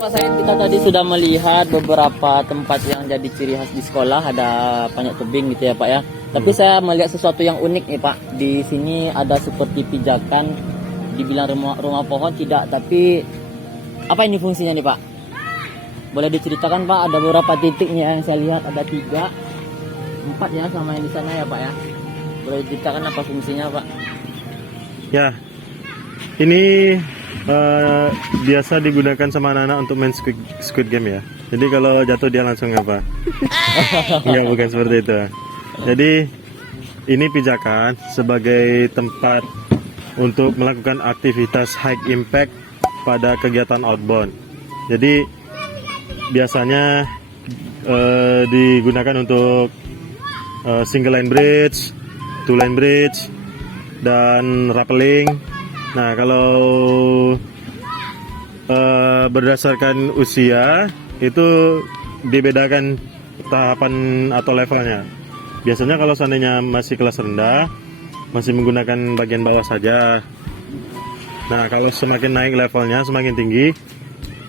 Pak Said, kita tadi sudah melihat beberapa tempat yang jadi ciri khas di sekolah, ada panjat tebing gitu ya Pak ya. Tapi saya melihat sesuatu yang unik nih Pak. Di sini ada seperti pijakan, dibilang rumah pohon tidak, tapi apa ini fungsinya nih Pak? Boleh diceritakan Pak? Ada beberapa titiknya yang saya lihat, ada 3, 4 ya sama yang di sana ya Pak ya. Boleh diceritakan apa fungsinya Pak? Ya, ini biasa digunakan sama anak-anak untuk main squid game ya. Jadi kalau jatuh dia langsung apa? Enggak, bukan seperti itu. Jadi ini pijakan sebagai tempat untuk melakukan aktivitas high impact pada kegiatan outbound. Jadi biasanya digunakan untuk single line bridge, 2 line bridge, dan rappelling. Nah, kalau berdasarkan usia itu dibedakan tahapan atau levelnya. Biasanya kalau seandainya masih kelas rendah, masih menggunakan bagian bawah saja. Nah, kalau semakin naik levelnya, semakin tinggi,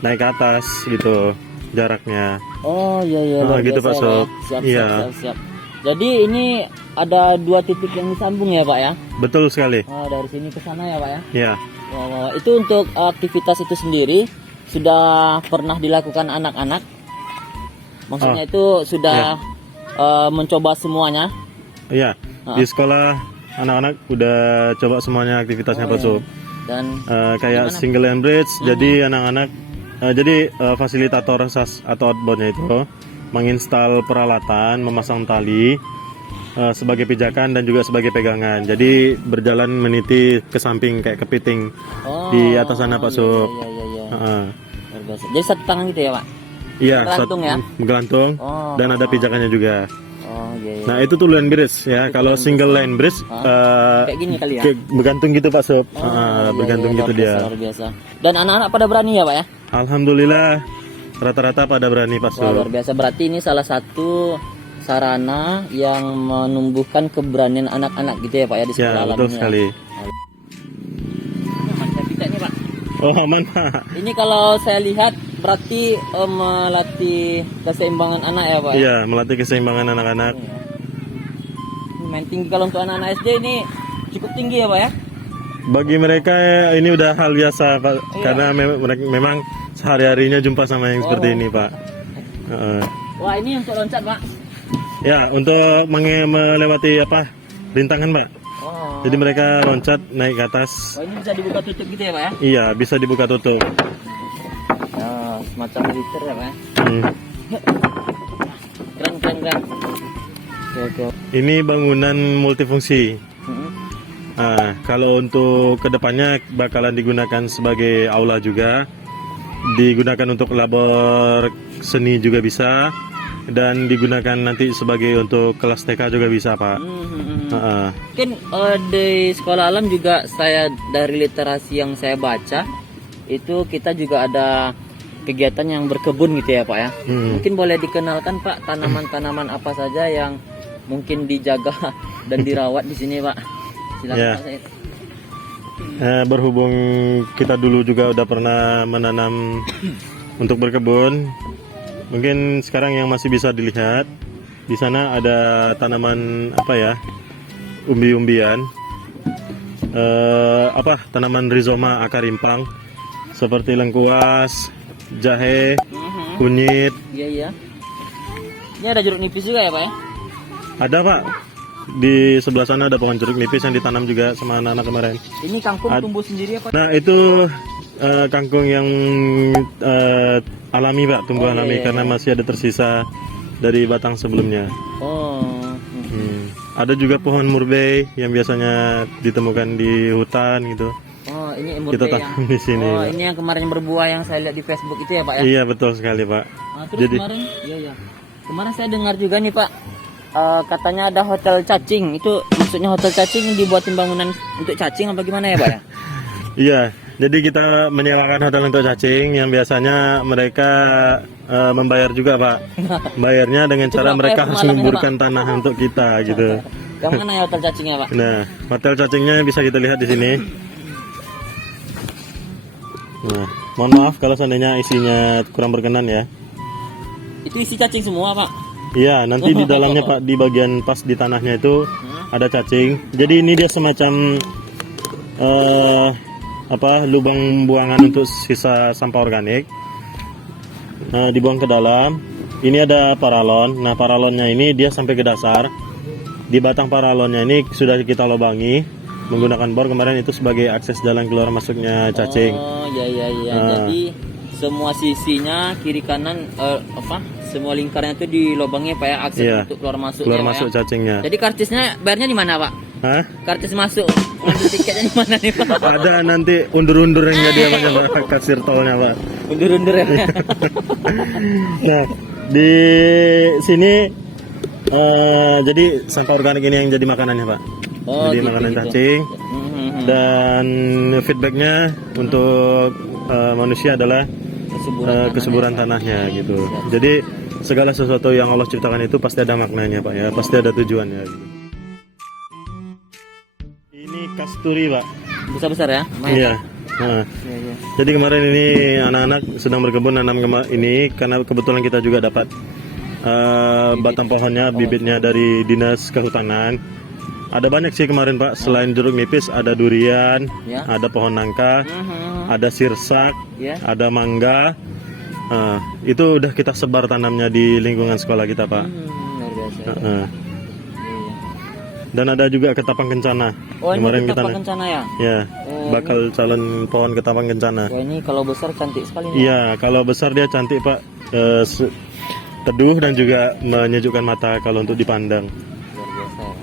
naik ke atas gitu jaraknya. Oh iya Nah, gitu Pak Sob. Siap. Jadi ini ada 2 titik yang disambung ya Pak ya? Betul sekali. Oh, dari sini ke sana ya Pak ya? Ya. Oh, itu untuk aktivitas itu sendiri sudah pernah dilakukan anak-anak? Maksudnya itu sudah mencoba semuanya? Iya. Di sekolah anak-anak udah coba semuanya aktivitasnya Pak Sob. Dan kayak gimana? single line bridge. Jadi anak-anak fasilitator SAS atau outboundnya itu menginstal peralatan, memasang tali sebagai pijakan dan juga sebagai pegangan. Jadi berjalan meniti ke samping kayak kepiting di atas sana Pak Sob. Iya. Luar biasa. Jadi satu tangan gitu ya Pak? Iya, Menggelantung ya? menggelantung. Dan ada pijakannya juga. Oh iya. Nah itu tuh line bridge ya. Kalau single line bridge kayak gini kali ya? bergantung gitu Pak Sob. Bergantung gitu dia. Luar biasa. Dan anak-anak pada berani ya Pak ya? Alhamdulillah rata-rata pada berani Pak Sob. Luar biasa, berarti ini salah satu sarana yang menumbuhkan keberanian anak-anak gitu ya Pak ya di sekolah Ya, alam betul ini. sekali. Saya pijak nih Pak. Oh, aman Pak. Ini kalau saya lihat berarti melatih keseimbangan anak ya Pak ya? Iya, melatih keseimbangan anak-anak. Ini main tinggi kalau untuk anak-anak SD ini cukup tinggi ya Pak ya? Bagi mereka ini udah hal biasa Pak, karena memang sehari-harinya jumpa sama yang seperti ini Pak. Wah, ini untuk loncat Pak? Ya, untuk melewati rintangan Pak. Oh. Jadi mereka loncat naik ke atas. Wah, ini bisa dibuka tutup gitu ya Pak ya? Iya, bisa dibuka tutup. Semacam militer ya Pak ya? Keren. Oke. Ini bangunan multifungsi. Nah, kalau untuk kedepannya bakalan digunakan sebagai aula juga, digunakan untuk labor seni juga bisa, dan digunakan nanti sebagai untuk kelas TK juga bisa Pak. Mungkin di sekolah alam juga saya dari literasi yang saya baca itu kita juga ada kegiatan yang berkebun gitu ya Pak ya. Mungkin boleh dikenalkan Pak tanaman-tanaman apa saja yang mungkin dijaga dan dirawat di sini Pak. Silakan Ya. Pak Said. Berhubung kita dulu juga udah pernah menanam untuk berkebun, mungkin sekarang yang masih bisa dilihat di sana ada tanaman umbi-umbian, tanaman rhizoma akar rimpang seperti lengkuas, jahe, kunyit. Iya. Ini ada jeruk nipis juga ya Pak ya? Ada Pak. Di sebelah sana ada pohon jeruk nipis yang ditanam juga sama anak-anak kemarin. Ini kangkung tumbuh sendiri apa? Nah itu kangkung yang alami Pak, tumbuh alami karena masih ada tersisa dari batang sebelumnya. Ada juga pohon murbei yang biasanya ditemukan di hutan gitu. Oh, ini Kita tanam di sini. Oh, Pak. ini yang kemarin berbuah yang saya lihat di Facebook itu ya Pak ya? Iya betul sekali Pak. Terus kemarin, iya. Kemarin saya dengar juga nih Pak. Katanya ada hotel cacing. Itu maksudnya hotel cacing dibuatin bangunan untuk cacing apa gimana ya Pak ya? Iya, jadi kita menyewakan hotel untuk cacing yang biasanya mereka membayar juga Pak. Bayarnya dengan cara mereka harus menguburkan tanah untuk kita gitu. Yang mana ya hotel cacingnya Pak? Nah, hotel cacingnya bisa kita lihat di sini. Nah, mohon maaf kalau seandainya isinya kurang berkenan ya. Itu isi cacing semua Pak. Iya, nanti di dalamnya Pak, di bagian pas di tanahnya itu ada cacing. Jadi ini dia semacam lubang buangan untuk sisa sampah organik. Nah, dibuang ke dalam. Ini ada paralon. Nah, paralonnya ini dia sampai ke dasar. Di batang paralonnya ini sudah kita lubangi menggunakan bor kemarin itu sebagai akses jalan keluar masuknya cacing. Oh, iya. Jadi semua sisinya kiri kanan semua lingkarnya itu dilubangi Pak ya, akses untuk keluar masuknya. Keluar masuk ya. cacingnya. Jadi karcisnya bayarnya di mana Pak? Hah? Karcis masuk, ngambil tiketnya di mana nih Pak? Ada nanti undur-undurnya dia banyak kasir tolnya Pak. Undur-undur ya. Nah, di sini jadi sampah organik ini yang jadi makanannya Pak. Oh, jadi gitu, makanan gitu. cacing. Dan feedbacknya untuk manusia adalah kesuburan tanahnya gitu. Jadi segala sesuatu yang Allah ciptakan itu pasti ada maknanya Pak ya, pasti ada tujuannya gitu. Ini kasturi Pak. Besar-besar ya? Iya. Nah, Iya. jadi kemarin ini anak-anak sedang berkebun nanam ini karena kebetulan kita juga dapat batang pohonnya, bibitnya dari dinas kehutanan. Ada banyak sih kemarin Pak, selain jeruk nipis ada durian, Ya. ada pohon nangka, ada sirsak, Ya. ada mangga. Itu udah kita sebar tanamnya di lingkungan sekolah kita Pak. Luar biasa. Iya. Dan ada juga ketapang kencana. Oh, ini kemarin kita kencana ya? Ya, Oh, bakal calon pohon ketapang kencana. Wah, ini kalau besar cantik sekali nih. Iya, kalau besar dia cantik Pak. Teduh dan juga menyejukkan mata kalau untuk dipandang. Luar biasa ya.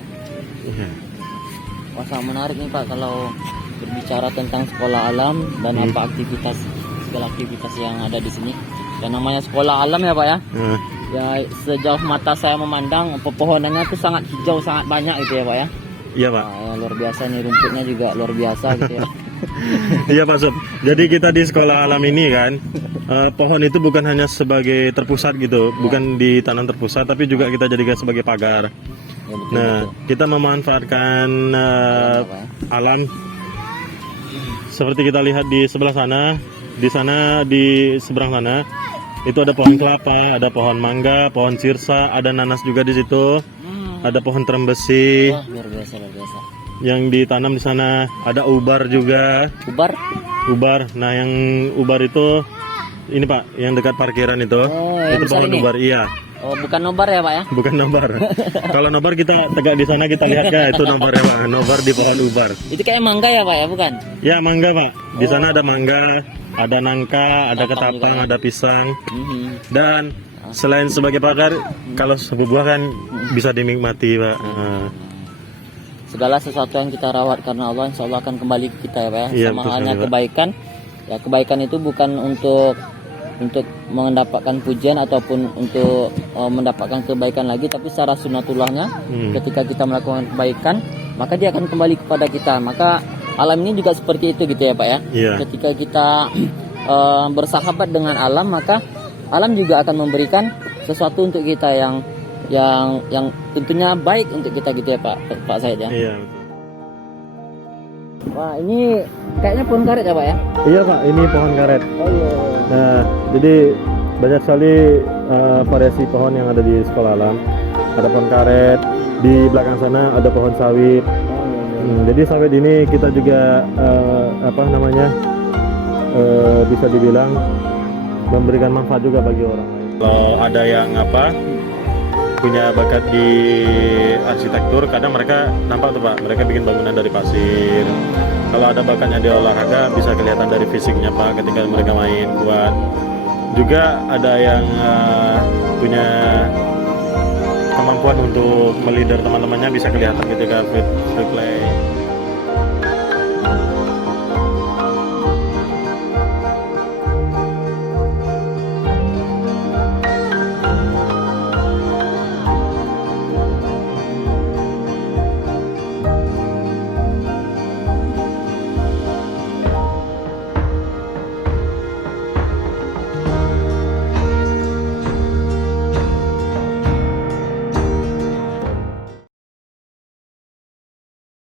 Iya. Wah, sangat menarik nih Pak kalau berbicara tentang sekolah alam dan apa segala aktivitas yang ada di sini. Dan namanya sekolah alam ya Pak ya. Ya sejauh mata saya memandang pepohonannya itu sangat hijau, sangat banyak gitu ya Pak ya. Iya Pak. Nah, luar biasa nih, rumputnya juga luar biasa gitu ya. Iya Pak Sob. Jadi kita di sekolah alam ini kan, pohon itu bukan hanya sebagai terpusat gitu, bukan ditanam terpusat, tapi juga kita jadikan sebagai pagar. Ya, betul, Nah, betul. kita memanfaatkan Apa ya? alam seperti kita lihat di sebelah sana. Di sana di seberang sana itu ada pohon kelapa, ada pohon mangga, pohon sirsa, ada nanas juga di situ, ada pohon terembesi. Wah, luar biasa, luar biasa. Yang ditanam di sana ada ubar juga. Ubar? Nah, yang ubar itu ini Pak, yang dekat parkiran itu. Oh, yang Itu besar pohon ini? ubar, iya. Oh, bukan nobar ya Pak ya? Bukan nobar. Kalau nobar kita tegak di sana kita lihatnya itu nobar ya Pak. Nobar di pohon ubar. Itu kayak mangga ya Pak ya, bukan? Ya, mangga Pak. Di sana ada mangga, ada nangka, ada Ketapang ketapang, juga, ada pisang. Mhm. Dan selain sebagai pagar, kalau sebuah kan bisa dinikmati Pak. Segala sesuatu yang kita rawat karena Allah, insya Allah akan kembali ke kita ya Pak ya. Iya, Sama betul halnya sekali, Pak. kebaikan. Ya, kebaikan itu bukan untuk mendapatkan pujian ataupun untuk mendapatkan kebaikan lagi, tapi secara sunatullahnya ketika kita melakukan kebaikan maka dia akan kembali kepada kita. Maka alam ini juga seperti itu gitu ya Pak ya. Iya. Ketika kita bersahabat dengan alam, maka alam juga akan memberikan sesuatu untuk kita yang tentunya baik untuk kita gitu ya Pak Said ya. Iya. Wah, ini kayaknya pohon karet ya Pak ya. Iya Pak, ini pohon karet. Oh iya. Nah, jadi banyak sekali variasi pohon yang ada di sekolah alam. Ada pohon karet, di belakang sana ada pohon sawit. Jadi sawit ini kita juga bisa dibilang memberikan manfaat juga bagi orang lain. Kalau ada yang punya bakat di arsitektur, kadang mereka nampak tuh Pak, mereka bikin bangunan dari pasir. Kalau ada bakatnya di olahraga bisa kelihatan dari fisiknya Pak ketika mereka main kuat. Juga ada yang punya kemampuan untuk melider teman-temannya, bisa kelihatan ketika free play.